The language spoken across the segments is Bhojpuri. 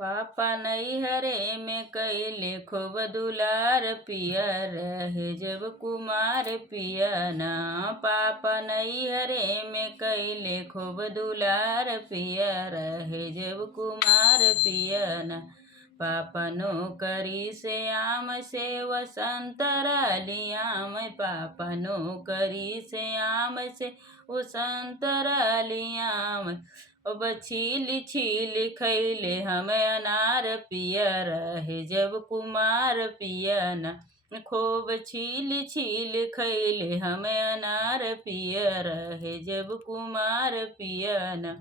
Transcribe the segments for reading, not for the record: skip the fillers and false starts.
पापा नैहरे में कैले खूब दुलार पिया रहे जब कुमार पिया ना। पापा नैहरे में कैले खूब दुलार पिया रहे जब कुमार पिया ना। पापा नौकरी से आम से वसंतरा लियाम। पापा नौकरी से आम से वसंतरा लियाम। अब छील छील खैले हम अनार पिया रहे जब कुमार पिया ना। खूब छील छील खैले हम अनार पिया रहे जब कुमार पिया ना।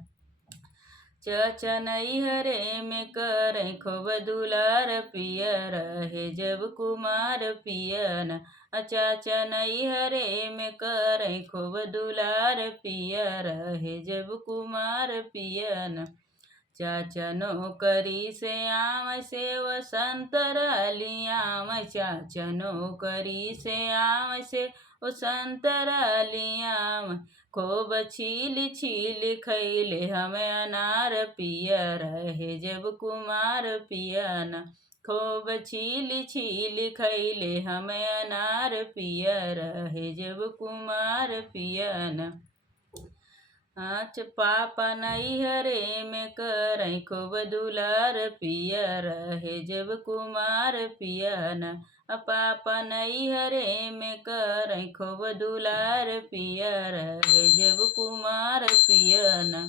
चाचा नैहरे में करे खूब दुलार पिया रहे जब कुमार पिया ना। चाचा नैहरे में करे खूब दुलार पिया रहे जब कुमार पिया ना। चाचा नौकरी से आम से वसंतरा लियाम। चाचा नौकरी से आम से वसंतरा लियाम। खूब छील छील खैले हम अनार पिया रहे जब कुमार पिया ना। खूब छील छील खैले हम अनार पिया रहे जब कुमार पिया ना। पापा नैहरे में करे खूब दुलार पिया रहे जब कुमार पिया ना। पापा नैहरे में करे खूब दुलार पिया रहे जब कुमार पिया ना।